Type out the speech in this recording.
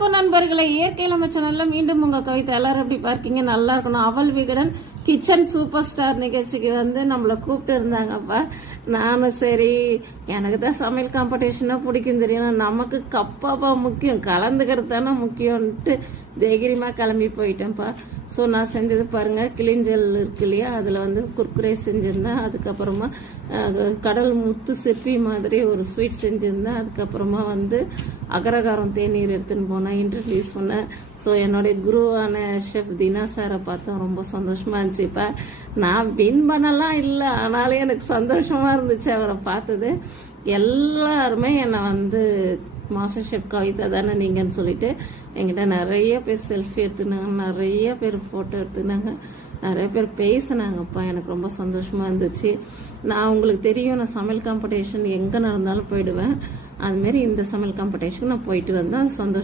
வணக்கம் நண்பர்களை, இயற்கை நம்ம சேனல்ல மீண்டும் உங்க கவிதை. எல்லாரும் எப்படி பார்க்கீங்க? நல்லா இருக்கணும். அவள் விகடன் கிச்சன் சூப்பர் ஸ்டார் நிகழ்ச்சிக்கு நம்மளை கூப்பிட்டு இருந்தாங்கப்பா. நானும் சரி, எனக்கு தான் சமையல் காம்படிஷனா பிடிக்கும் தெரியும், நமக்கு கப்பாப்பா முக்கியம், கலந்துக்கிறது தானே முக்கியம்ன்ட்டு தைரியமா கிளம்பி போயிட்டேன்ப்பா. ஸோ நான் செஞ்சது பாருங்க, கிளிஞ்சல் இருக்கு இல்லையா, அதில் குர்குரே செஞ்சுருந்தேன். அதுக்கப்புறமா கடல் முத்து சிற்பி மாதிரி ஒரு ஸ்வீட் செஞ்சுருந்தேன். அதுக்கப்புறமா அகரகாரம் தேநீர் எடுத்துன்னு போனேன், இன்ட்ரடியூஸ் பண்ணேன். ஸோ என்னுடைய குருவான ஷெஃப் தினா சாரை பார்த்தோம், ரொம்ப சந்தோஷமா இருந்துச்சு. இப்போ நான் வின் பண்ணலாம் இல்லை, ஆனாலும் எனக்கு சந்தோஷமா இருந்துச்சு அவரை பார்த்தது. எல்லாருமே என்னை மாஸ்டர் ஷெஃப் கவிதா தானே நீங்கன்னு சொல்லிட்டு என்கிட்ட நிறைய பேர் செல்ஃபி எடுத்துனாங்க, நிறைய பேர் ஃபோட்டோ எடுத்துனாங்க, நிறைய பேர் பேசினாங்கப்பா. எனக்கு ரொம்ப சந்தோஷமா இருந்துச்சு. நான் உங்களுக்கு தெரியும், நான் சமையல் காம்படிஷன் எங்கே நடந்தாலும் போயிடுவேன். அதுமாரி இந்த சமையல் காம்படிஷன் நான் போயிட்டு வந்தேன். அது சந்தோஷம்.